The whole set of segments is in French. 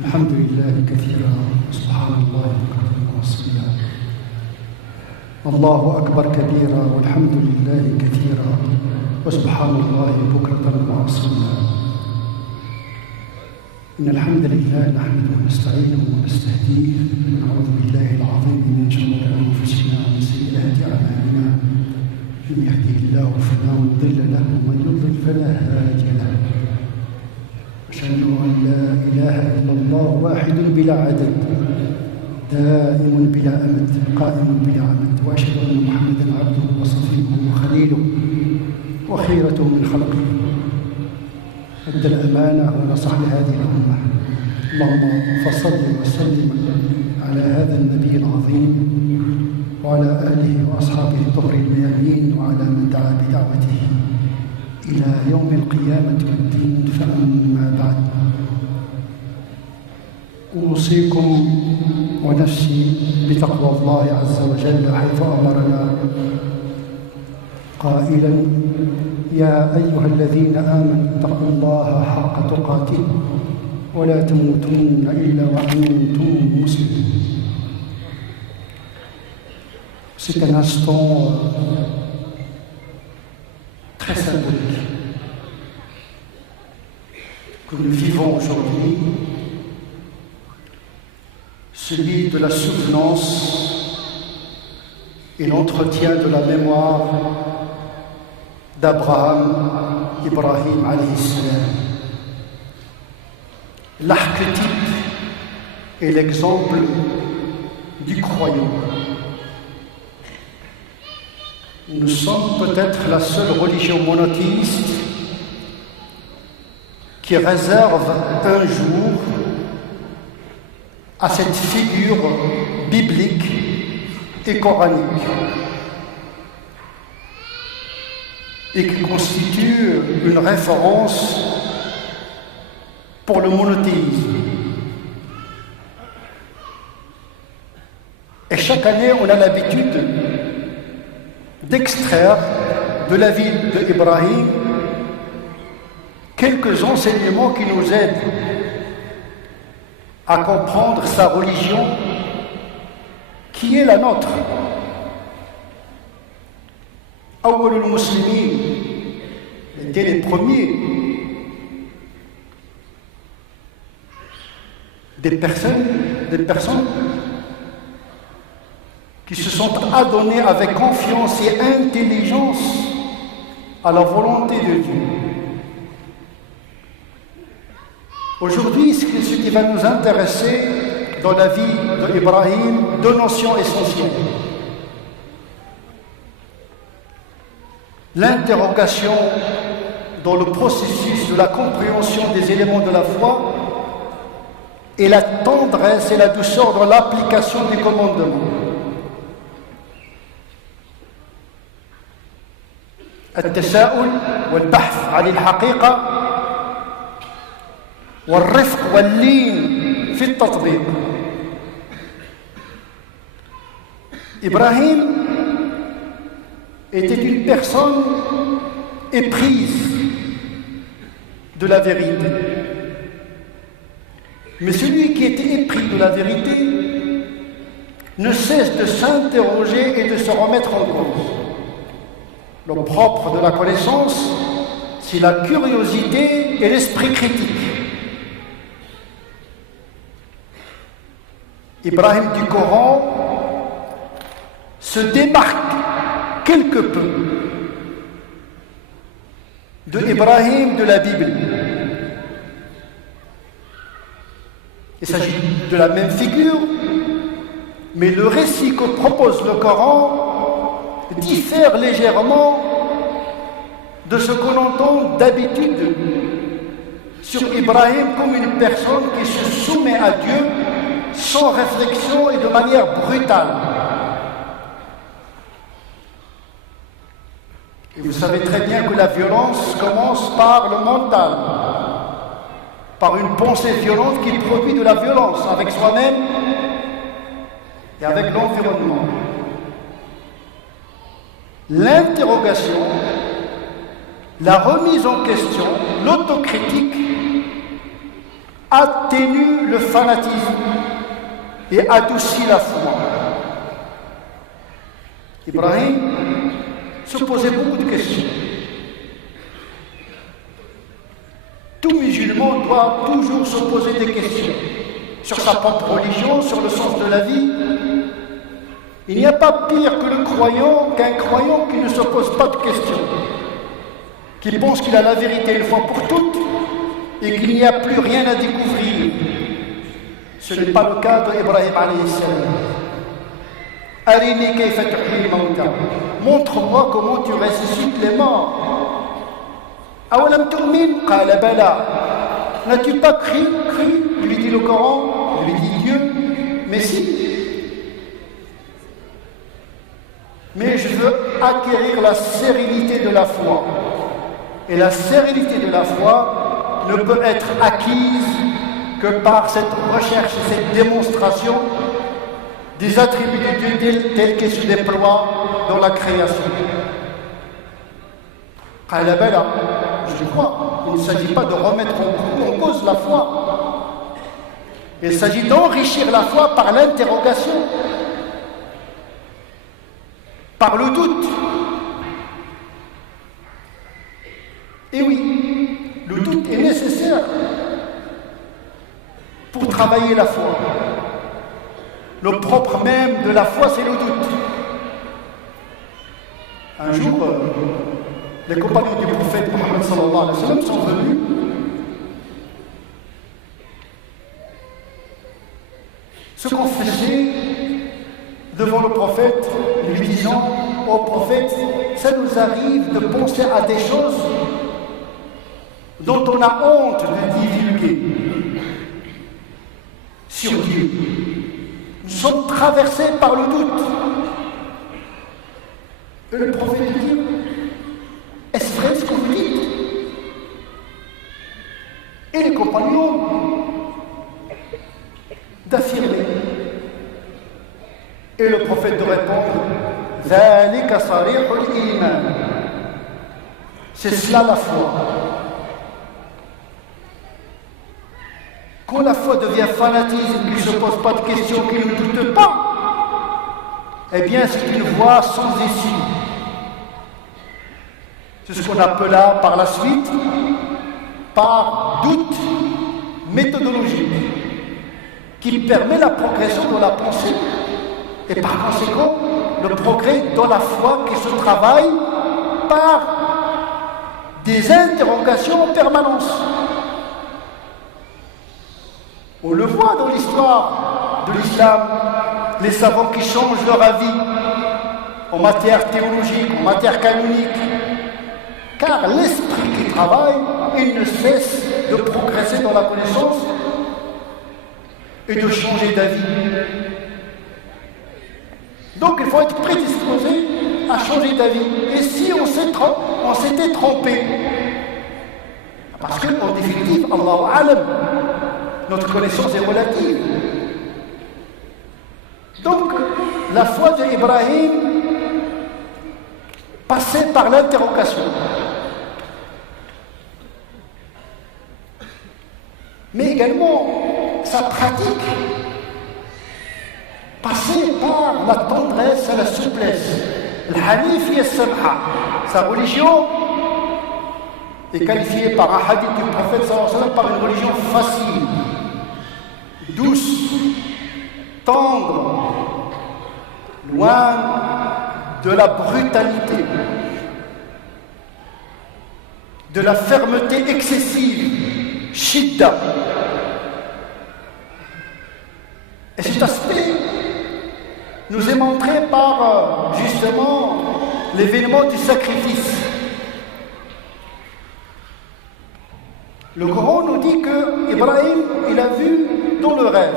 الحمد لله كثيرا سبحان الله بكرة وأصيلا الله أكبر كبيرا والحمد لله كثيرا وسبحان الله بكرة وأصيلا إن الحمد لله نحمده ونستعينه ونستهديه ونعوذ بالله العظيم من شرور أنفسنا ومن سيئات أعمالنا من يهده الله فلا مضل له ومن يضلل فلا هادي له أشهد أن لا إله إلا الله واحد بلا عدد دائم بلا أمد قائم بلا عمد وأشهد أن محمدا عبده وصفيه وخليله وخيرته من خلقه أدى الأمانة ونصح لهذه الأمة اللهم فصل وسلم على هذا النبي العظيم وعلى آله وأصحابه الطهر الميامين وعلى من دعا بدعوته إلى يوم القيامة والدين. فأما بعد أوصيكم ونفسي بتقوى الله عز وجل حيث أمرنا قائلا يا أيها الذين آمنوا اتقوا الله حق تقاته ولا تموتن إلا وأنتم مسلمون. C'est un instant très symbolique que nous vivons aujourd'hui, celui de la souvenance et l'entretien de la mémoire d'Abraham, Ibrahim alayhi salam, l'archétype et l'exemple du croyant. Nous sommes peut-être la seule religion monothéiste qui réserve un jour à cette figure biblique et coranique et qui constitue une référence pour le monothéisme. Et chaque année, on a l'habitude d'extraire de la vie d'Ibrahim quelques enseignements qui nous aident à comprendre sa religion qui est la nôtre. Awwalul Muslimin étaient les premiers des personnes qui se sont adonnés avec confiance et intelligence à la volonté de Dieu. Aujourd'hui, ce qui va nous intéresser dans la vie d'Ibrahim, deux notions essentielles. L'interrogation dans le processus de la compréhension des éléments de la foi et la tendresse et la douceur dans l'application des commandements. التساؤل والبحث عن الحقيقة والرفق واللين في التطبيق. Ibrahim était une personne éprise de la vérité. Mais celui qui était épris de la vérité ne cesse de s'interroger et de se remettre en cause. Le propre de la connaissance, c'est la curiosité et l'esprit critique. Ibrahim du Coran se démarque quelque peu de Ibrahim de la Bible. Il s'agit de la même figure, mais le récit que propose le Coran diffère légèrement de ce qu'on entend d'habitude sur Ibrahim comme une personne qui se soumet à Dieu sans réflexion et de manière brutale. Et vous savez très bien que la violence commence par le mental, par une pensée violente qui produit de la violence avec soi-même et avec l'environnement. L'interrogation, la remise en question, l'autocritique atténue le fanatisme et adoucit la foi. Ibrahim se posait beaucoup de questions. Tout musulman doit toujours se poser des questions sur sa propre religion, sur le sens de la vie. Il n'y a pas pire que le croyant qu'un croyant qui ne se pose pas de questions, qui pense qu'il a la vérité une fois pour toutes et qu'il n'y a plus rien à découvrir. Ce n'est pas le cas d'Ibrahim alayhi salam. Arini kayfa tuhyi al-mawta. Montre-moi comment tu ressuscites les morts. Awalam tu'min qala bala. N'as-tu pas cru, lui dit le Coran, lui dit Dieu, mais si. Mais je veux acquérir la sérénité de la foi. Et la sérénité de la foi ne peut être acquise que par cette recherche et cette démonstration des attributs de Dieu tels qu'ils se déploient dans la création. Qalabala, je crois, il ne s'agit pas de remettre en cause la foi. Il s'agit d'enrichir la foi par l'interrogation, par le doute. Et oui, le doute est nécessaire pour travailler la foi. Le propre même de la foi, c'est le doute. Un jour, les compagnons du prophète Mohammed sallallahu alayhi wa sallam sont venus se confesser devant le prophète, lui disant: ô prophète, ça nous arrive de penser à des choses dont on a honte de divulguer sur Dieu. Nous sommes traversés par le doute. Et le prophète dit: est-ce vrai ce que vous dites? Et les compagnons d'affirmer. Et le prophète de répondre: Zalika sarihul iman. C'est cela la foi. Quand la foi devient fanatisme, qu'il ne se pose pas de questions, qu'il ne doute pas, eh bien c'est une voie sans issue. C'est ce qu'on appela par la suite, par doute méthodologique, qui permet la progression dans la pensée et par conséquent le progrès dans la foi qui se travaille par des interrogations en permanence. On le voit dans l'histoire de l'islam, les savants qui changent leur avis en matière théologique, en matière canonique, car l'esprit qui travaille, il ne cesse de progresser dans la connaissance et de changer d'avis. Donc il faut être prédisposé à changer d'avis. Et si on s'était trompé, parce qu'en définitive, Allahu Alam, notre connaissance est relative. Donc, la foi d'Ibrahim passait par l'interrogation. Mais également, sa pratique passait par la tendresse et la souplesse. Al-Hanif al-Samha, sa religion est qualifiée par un hadith du prophète sallallahu alayhi wa sallam par une religion facile, douce, tendre, loin de la brutalité, de la fermeté excessive, shidda. Et cet aspect nous est montré par justement l'événement du sacrifice. Le Coran nous dit que Ibrahim, il a vu dans le rêve.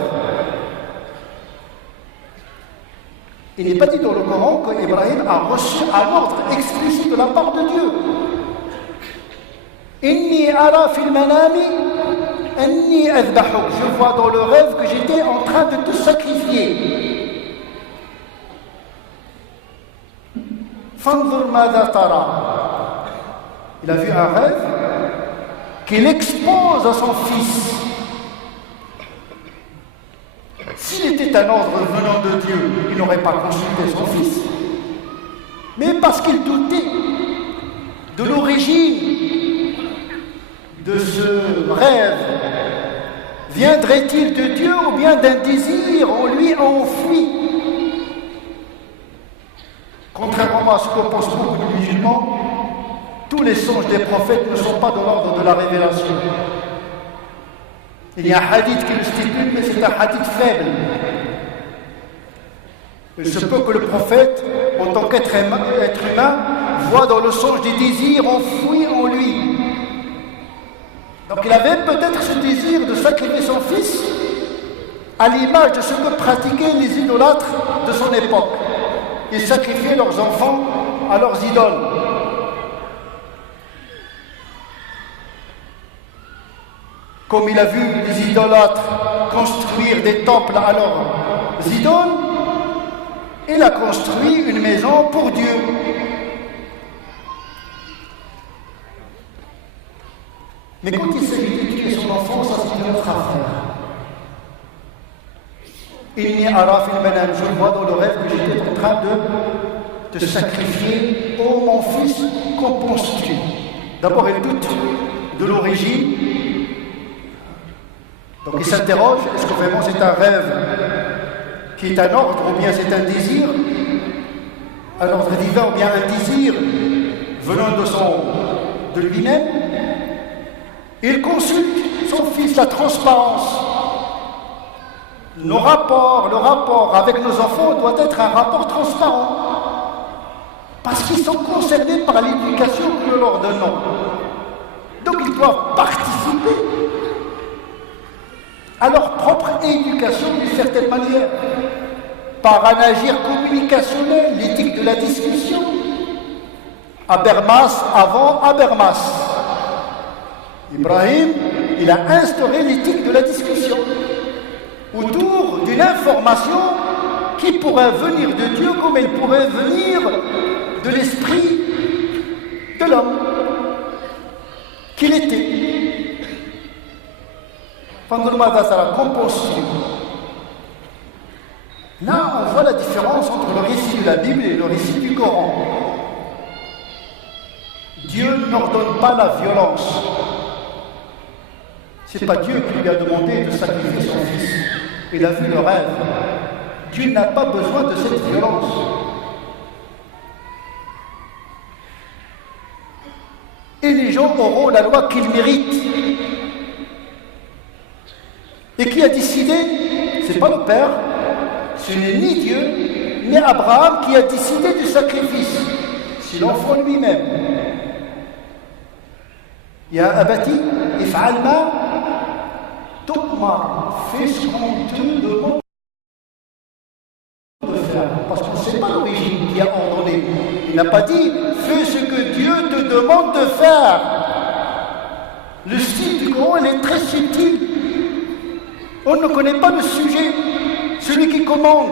Il n'est pas dit dans le Coran qu'Ibrahim a reçu un ordre explicite de la part de Dieu. Inni ara fil manami anni azbahuk. Je vois dans le rêve que j'étais en train de te sacrifier. Fanzur madha tara. Il a vu un rêve qu'il expose à son fils S'il était un ordre venant de Dieu, il n'aurait pas consulté son fils. Mais parce qu'il doutait de l'origine de ce rêve, viendrait-il de Dieu ou bien d'un désir en lui enfoui? Contrairement à ce que pensent beaucoup de musulmans, tous les songes des prophètes ne sont pas de l'ordre de la révélation. Il y a un hadith qui le stipule, mais c'est un hadith faible. Il se peut que le prophète, en tant qu'être humain, voit dans le songe des désirs enfouis en lui. Donc il avait peut-être ce désir de sacrifier son fils à l'image de ce que pratiquaient les idolâtres de son époque. Ils sacrifiaient leurs enfants à leurs idoles. Comme il a vu les idolâtres construire des temples à leurs idoles, il a construit une maison pour Dieu. Mais quand il s'agit de tuer son enfant, ça c'est une autre affaire. Inni ara fil manam, je vois dans le rêve que j'étais en train de te sacrifier. Oh mon fils, qu'en penses-tu? D'abord il doute de l'origine. Donc il s'interroge, est-ce que vraiment c'est un rêve qui est un ordre ou bien c'est un désir? Un ordre divin ou bien un désir venant de lui-même? Il consulte son fils, la transparence. Le rapport avec nos enfants doit être un rapport transparent. Parce qu'ils sont concernés par l'éducation que nous leur donnons. Donc ils doivent participer à leur propre éducation d'une certaine manière. Par un agir communicationnel, l'éthique de la discussion. Habermas avant Habermas. Ibrahim, il a instauré l'éthique de la discussion autour d'une information qui pourrait venir de Dieu comme elle pourrait venir de l'esprit de l'homme qu'il était. Qu'en penses-tu? Là, on voit la différence entre le récit de la Bible et le récit du Coran. Dieu n'ordonne pas la violence. Ce n'est pas Dieu qui lui a demandé de sacrifier son fils. Il a vu le rêve. Dieu n'a pas besoin de cette violence. Et les gens auront la loi qu'ils méritent. Et qui a décidé? Ce n'est pas le Père, ce n'est ni Dieu, ni Abraham qui a décidé du sacrifice. C'est l'enfant lui-même. Ya abati, if'al ma tu'mar, fais ce qu'on te demande de faire. Parce qu'on ne sait pas l'origine qui a ordonné. Il n'a pas dit fais ce que Dieu te demande de faire. Le style du Coran, il est très subtil. On ne connaît pas le sujet, celui qui commande.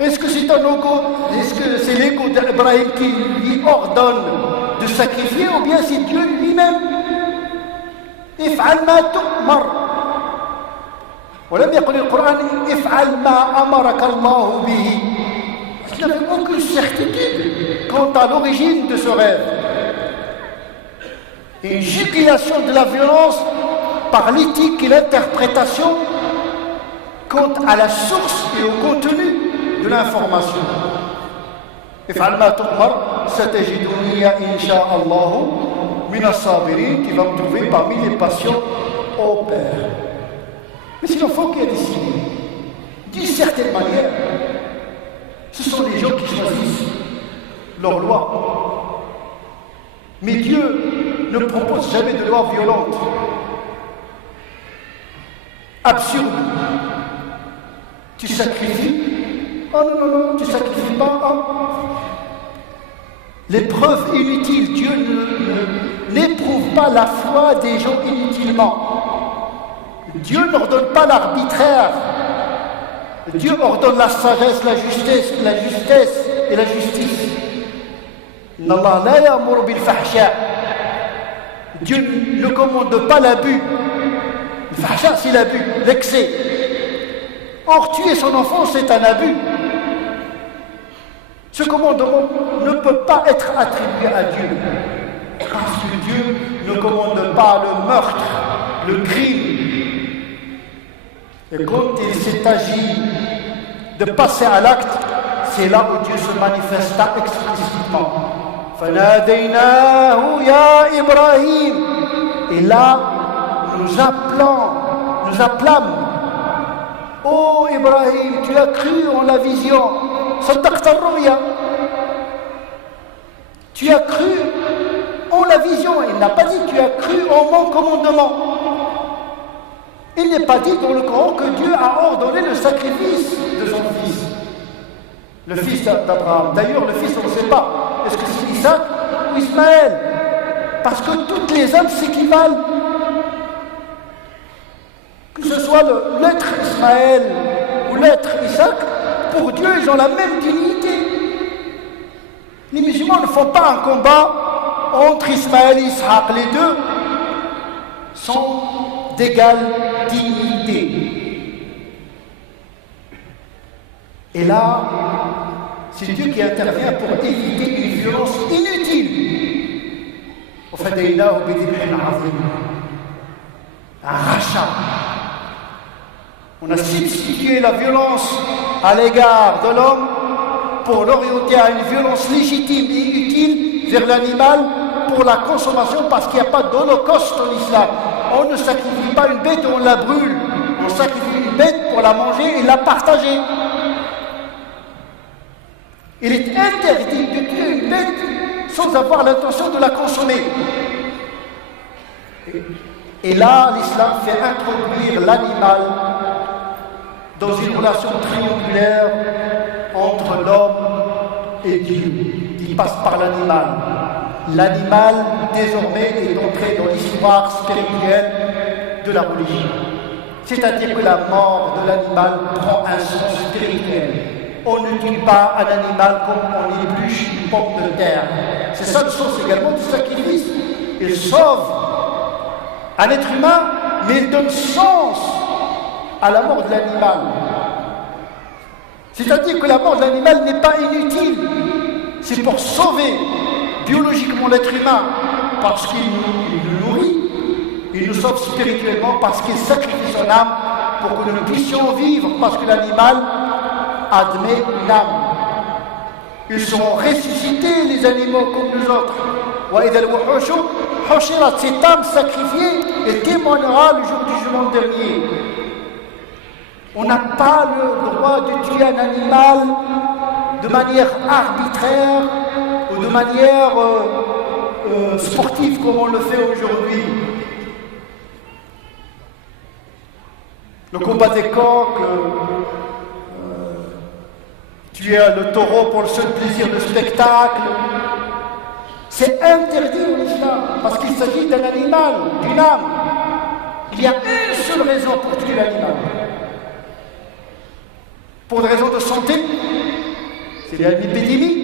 Est-ce que c'est un logo? Est-ce que c'est l'ego d'Ibrahim qui lui ordonne de sacrifier ou bien c'est Dieu lui-même? If'al ma tu'mar. ولم يقل القرآن افعل ما أمرك الله به. Il n'avait aucune certitude quant à l'origine de ce rêve. Une jubilation de la violence par l'éthique et l'interprétation quant à la source et au contenu de l'information. افعل ما تؤمر ستجدني إن شاء الله من الصابرين, qui va me trouver parmi les patients au Père. Mais c'est l'enfant qui a décidé. D'une certaine manière, ce sont les gens qui choisissent leur loi. Mais Dieu ne propose jamais de loi violente, absurde. Tu sacrifies? Oh non, non, non, tu sacrifies pas. Oh. Les preuves inutiles, Dieu n'éprouve pas la foi des gens inutilement. Dieu n'ordonne pas l'arbitraire. Dieu ordonne la sagesse, la justesse et la justice. Allah la ya'muru bil fahsha. Dieu ne commande pas l'abus. Le fahsha, c'est l'abus, l'excès. Or, tuer son enfant, c'est un abus. Ce commandement ne peut pas être attribué à Dieu, parce que Dieu ne commande pas le meurtre, le crime. Et quand il s'est agi de passer à l'acte, c'est là où Dieu se manifesta explicitement. فَنَادَيْنَاهُ يَا إِبْرَاهِيمُ. Et là, nous appelâmes. Oh Ibrahim, tu as cru en la vision. Tu as cru en la vision. Il n'a pas dit tu as cru en mon commandement. Il n'est pas dit dans le Coran que Dieu a ordonné le sacrifice de son fils. Le fils d'Abraham. D'ailleurs, le fils, on ne sait pas. Est-ce que c'est Isaac ou Ismaël? Parce que toutes les âmes s'équivalent. Que ce soit l'être Ismaël ou l'être Isaac, pour Dieu, ils ont la même dignité. Les musulmans ne font pas un combat entre Ismaël et Ishaq. Les deux sont d'égale dignité. Et là, c'est Dieu qui intervient pour éviter une violence inutile. Un rachat. On a substitué la violence à l'égard de l'homme pour l'orienter à une violence légitime et inutile vers l'animal pour la consommation, parce qu'il n'y a pas d'holocauste en islam. On ne sacrifie pas une bête et on la brûle. On sacrifie une bête pour la manger et la partager. Il est interdit de tuer une bête sans avoir l'intention de la consommer. Et là, l'islam fait introduire l'animal dans une relation triangulaire entre l'homme et Dieu, qui passe par l'animal. L'animal, désormais, est entré dans l'histoire spirituelle de la religion. C'est-à-dire que la mort de l'animal prend un sens spirituel. On ne tue pas un animal comme on épluche une pomme de terre. C'est ça le sens également du sacrifice. Il sauve un être humain, mais il donne sens à la mort de l'animal. C'est-à-dire que la mort de l'animal n'est pas inutile. C'est pour sauver biologiquement l'être humain, parce qu'il nous nourrit. Il nous sauve spirituellement parce qu'il sacrifie son âme pour que nous puissions vivre, parce que l'animal admet une âme. Ils seront ressuscités, les animaux, comme nous autres. Cette âme sacrifiée, elle témoignera le jour du jugement dernier. On n'a pas le droit de tuer un animal de manière arbitraire ou de manière sportive comme on le fait aujourd'hui. Le combat des coqs, tuer le taureau pour le seul plaisir de spectacle, c'est interdit en islam parce qu'il s'agit d'un animal, d'une âme. Il y a une seule raison pour tuer l'animal. Pour des raisons de santé, c'est une épidémie.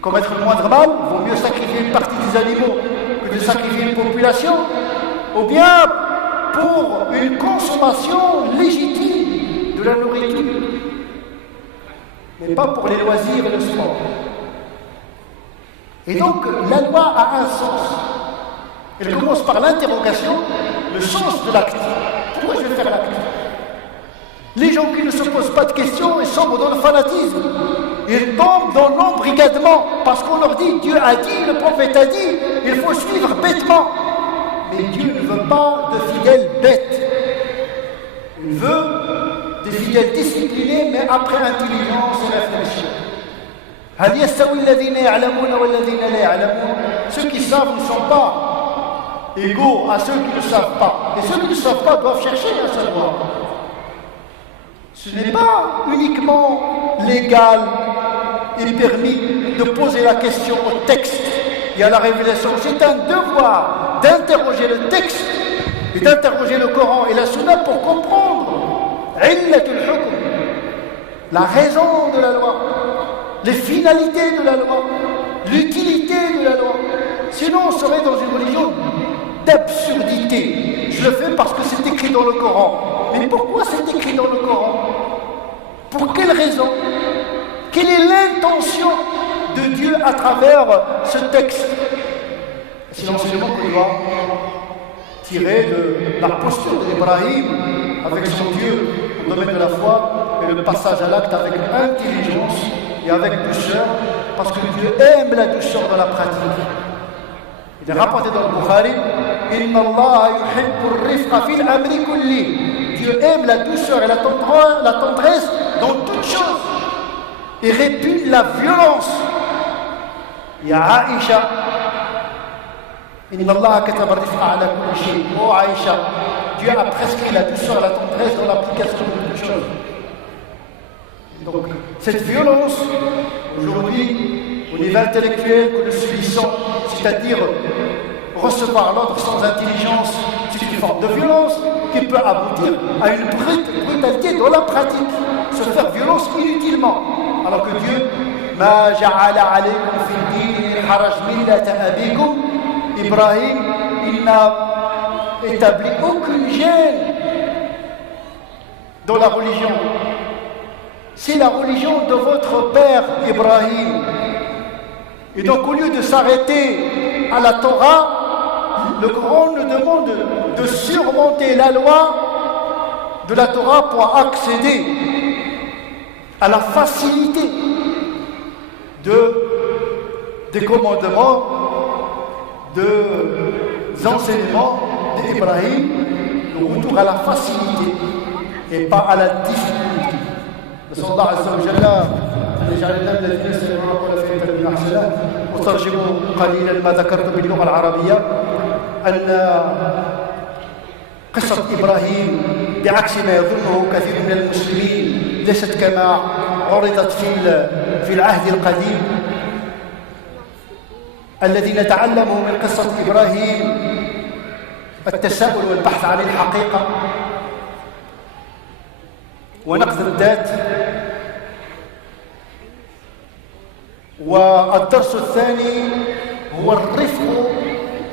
Commettre le moindre mal, il vaut mieux sacrifier une partie des animaux que de sacrifier une population, ou bien pour une consommation légitime de la nourriture, mais pas pour les loisirs et le sport. Et donc, la loi a un sens. Elle commence par l'interrogation, le sens de l'acte. Pourquoi je vais faire l'acte? Les gens qui ne se posent pas de questions, ils sombrent dans le fanatisme. Ils tombent dans l'embrigadement parce qu'on leur dit, Dieu a dit, le prophète a dit, il faut suivre bêtement. Mais Dieu ne veut pas de fidèles bêtes. Il veut des fidèles disciplinés, mais après intelligence et réflexion. Ceux qui savent ne sont pas égaux à ceux qui ne savent pas. Et ceux qui ne savent pas doivent chercher à savoir. Ce n'est pas uniquement légal et permis de poser la question au texte et à la révélation. C'est un devoir d'interroger le texte et d'interroger le Coran et la Sunna pour comprendre la raison de la loi, les finalités de la loi, l'utilité de la loi. Sinon, on serait dans une religion d'absurdité. Je le fais parce que c'est écrit dans le Coran. Mais pourquoi c'est écrit dans le Coran? Pour quelle raison? Quelle est l'intention de Dieu à travers ce texte? C'est l'enseignement qu'on doit tirer de la posture d'Ibrahim avec son Dieu au domaine de la foi et le passage à l'acte avec intelligence et avec douceur, parce que Dieu aime la douceur de la pratique. Il est rapporté dans le Bukhari, Inna Allah yuhibbu ar-rifqa fil amri kulli. Dieu aime la douceur et la tendresse dans toutes choses et répugne la violence. Ya Aïcha, Inna Allah kataba ar-rifqa ala kulli shay. Oh Aïcha, Dieu a prescrit la douceur et la tendresse dans l'application de toutes choses. Donc, cette violence, aujourd'hui, au niveau intellectuel que nous subissons, c'est-à-dire recevoir l'ordre sans intelligence, c'est une forme de violence qui peut aboutir à une brutalité dans la pratique, se faire violence inutilement. Alors que Dieu, Ma ja'ala alaykum fi din haraj millata abikum, Ibrahim, il n'a établi aucune gêne dans la religion. C'est la religion de votre père Ibrahim. Et donc au lieu de s'arrêter à la Torah, le Coran nous demande de surmonter la loi de la Torah pour accéder à la facilité des commandements, des enseignements d'Ibrahim, le retour à la facilité et pas à la difficulté. نسأل الله عز وجل أن يجعلنا من الذين يستمعون القول فيتبعون أحسنه. أترجم قليلا ما ذكرت باللغة العربية أن قصة إبراهيم بعكس ما يظنه كثير من المسلمين ليست كما عرضت في العهد القديم. الذي نتعلمه من قصة إبراهيم التساؤل والبحث عن الحقيقة ونقد الذات. والدرس الثاني هو الرفق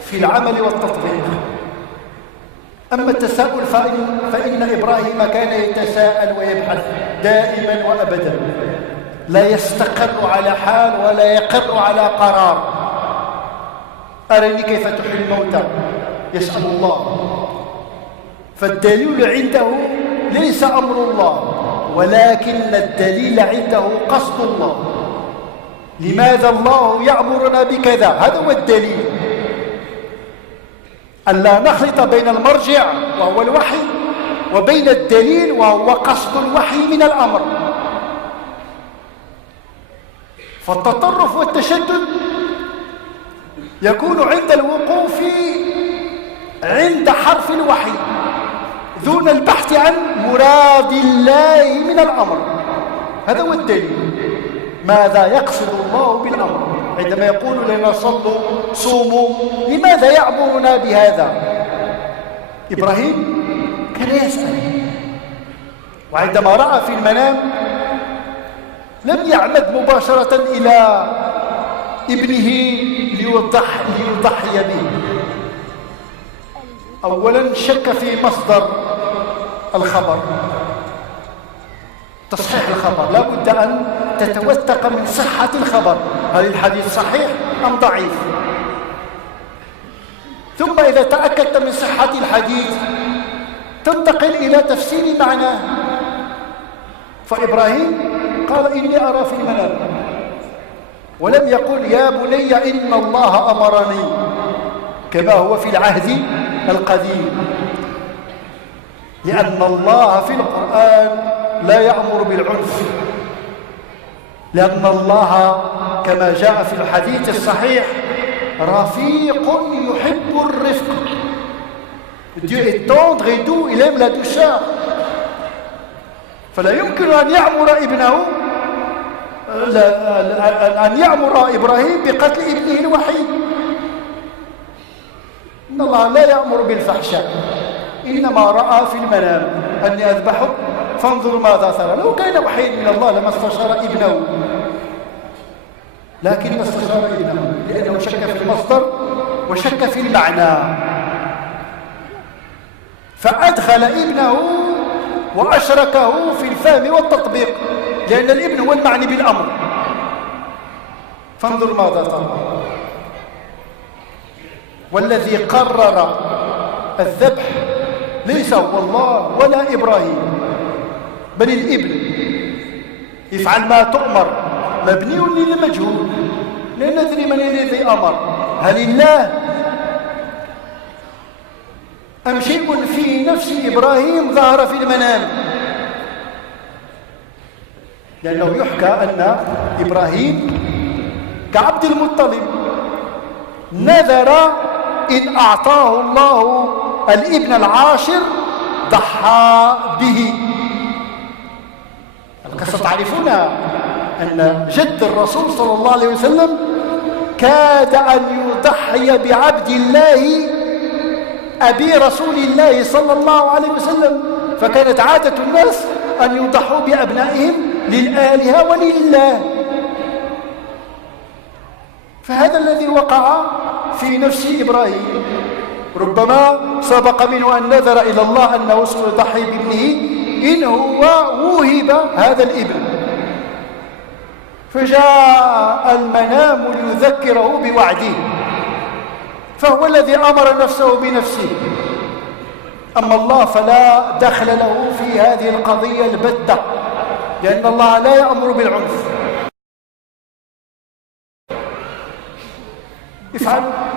في العمل والتطبيق. أما التساؤل فإن إبراهيم كان يتساءل ويبحث دائما وأبدا، لا يستقر على حال ولا يقر على قرار. أرني كيف تحيي الموتى، يسأل الله. فالدليل عنده ليس أمر الله، ولكن الدليل عنده قصد الله. لماذا الله يأمرنا بكذا؟ هذا هو الدليل. ألا نخلط بين المرجع وهو الوحي وبين الدليل وهو قصد الوحي من الأمر. فالتطرف والتشدد يكون عند الوقوف عند حرف الوحي دون البحث عن مراد الله من الأمر. هذا هو الدليل. ماذا يقصد الله بالأمر عندما يقول لنا صلوا صوموا؟ لماذا يأمرنا بهذا؟ إبراهيم كان يسأل، وعندما رأى في المنام لم يعمد مباشرة إلى ابنه ليضحي به. أولا شك في مصدر الخبر، تصحيح الخبر، لا بد أن تتوثق من صحة الخبر، هل الحديث صحيح أم ضعيف؟ ثم إذا تأكدت من صحة الحديث تنتقل إلى تفسير معناه. فإبراهيم قال إني أرى في المنام، ولم يقل يا بني إن الله أمرني كما هو في العهد القديم، لأن الله في القرآن لا يأمر بالعنف، لأن الله كما جاء في الحديث الصحيح رفيق يحب الرفق. Dieu est tendre et doux, il aime la douceur. فلا يمكن أن يأمر ابنه أن يأمر إبراهيم بقتل ابنه الوحيد. إن الله لا يأمر بالفحشاء، إنما رأى في المنام أني أذبحه فانظر ماذا ترى. لو كان وحيد من الله لما استشار ابنه، لكن استشار ابنه لأنه شك في المصدر وشك في المعنى، فأدخل ابنه وأشركه في الفهم والتطبيق، لأن الابن هو المعني بالأمر. فانظر ماذا ترى. والذي قرر الذبح ليس هو الله ولا إبراهيم، بل الابن. افعل ما تؤمر مبني للمجهول، لا ندري من الذي أمر، هل الله أم شيء في نفس إبراهيم ظهر في المنام؟ لأنه يحكى أن إبراهيم كعبد المطلب نذر إن أعطاه الله الابن العاشر ضحى به. القصة تعرفونها، أن جد الرسول صلى الله عليه وسلم كاد أن يضحي بعبد الله أبي رسول الله صلى الله عليه وسلم، فكانت عادة الناس أن يضحوا بأبنائهم للآلهة ولله. فهذا الذي وقع في نفس إبراهيم، ربما سبق منه أن نذر إلى الله أنه سيضحي بابنه إن هو وهب هذا الابن، فجاء المنام ليذكره بوعده، فهو الذي أمر نفسه بنفسه. أما الله فلا دخل له في هذه القضية البتة، لأن الله لا يأمر بالعنف.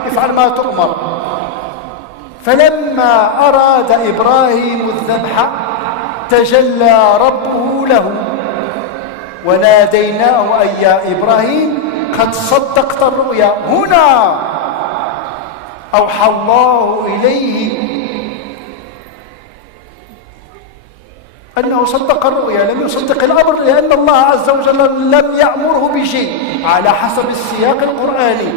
افعل ما تؤمر. فلما أراد إبراهيم الذبح تجلى ربه له وناديناه أي يا إبراهيم قد صدقت الرؤيا. هنا أوحى الله إليه أنه صدق الرؤيا، لم يصدق الأمر، لأن الله عز وجل لم يأمره بشيء على حسب السياق القرآني.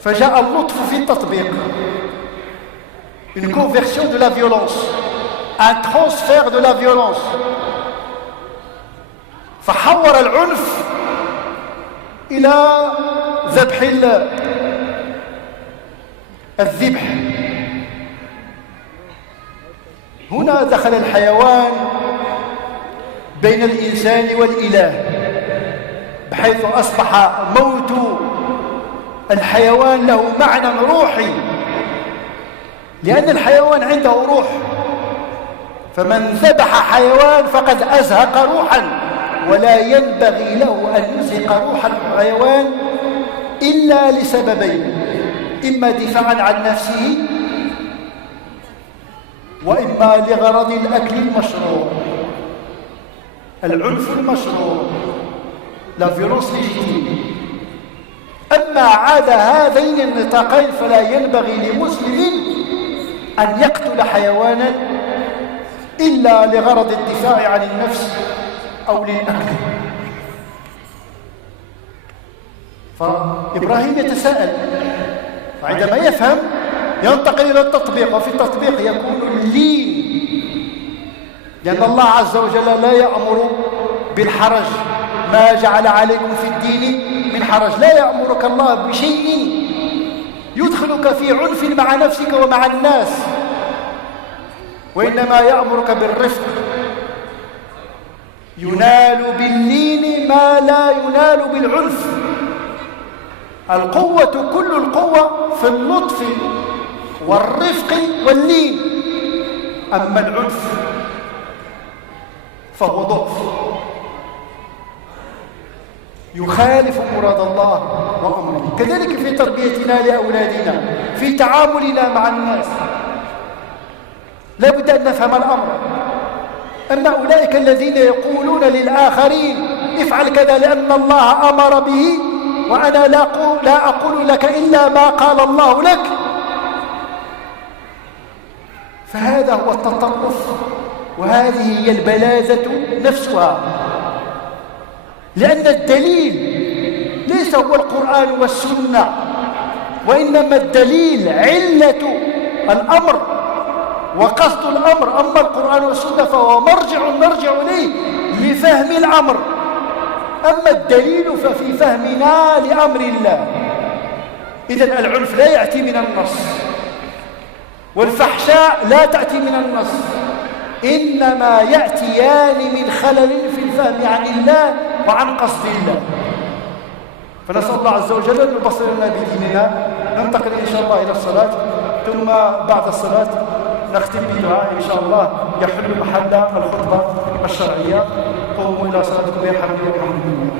فجاء اللطف في التطبيق، une conversion de la violence, un transfert de la violence. فحور العنف إلى ذبح الذبح. هنا دخل الحيوان بين الإنسان والإله، بحيث أصبح موت الحيوان له معنى روحي، لأن الحيوان عنده روح، فمن ذبح حيوان فقد أزهق روحا، ولا ينبغي له أن يزهق روح الحيوان إلا لسببين: إما دفاعا عن نفسه، وإما لغرض الأكل المشروع، العنف المشروع، لا فيولونس ليجيتيم. أما عدا هذين النطاقين فلا ينبغي لمسلم أن يقتل حيوانا إلا لغرض الدفاع عن النفس أو للأكل. فإبراهيم يتساءل، وعندما يفهم ينتقل إلى التطبيق، وفي التطبيق يكون اللين، لأن الله عز وجل لا يأمر بالحرج، ما جعل عليكم في الدين من حرج. لا يأمرك الله بشيء يدخلك في عنف مع نفسك ومع الناس، وإنما يأمرك بالرفق. ينال باللين ما لا ينال بالعنف. القوة، كل القوة في اللطف والرفق واللين، أما العنف فهو ضعف يخالف مراد الله وأمره. كذلك في تربيتنا لأولادنا، في تعاملنا مع الناس، لا بد أن نفهم الأمر. أما أولئك الذين يقولون للآخرين افعل كذا لأن الله أمر به، وأنا لا أقول لك إلا ما قال الله لك، فهذا هو التطرف، وهذه هي البلاذة نفسها. لأن الدليل ليس هو القرآن والسنة، وإنما الدليل علة الأمر وقصد الأمر. أما القرآن والسنة فهو مرجع نرجع إليه لفهم الأمر، أما الدليل ففي فهمنا لأمر الله. إذن العنف لا يأتي من النص، والفحشاء لا تأتي من النص، إنما يأتيان من خلل في الفهم عن الله وعن قصد الله. فنسأل الله عز وجل أن يبصرنا بديننا. ننتقل إن شاء الله إلى الصلاة، ثم بعد الصلاة نختم بدعاء إن شاء الله يحل محل الخطبة الشرعية. قوموا إلى صلاتكم يرحمني ويرحمكم الله.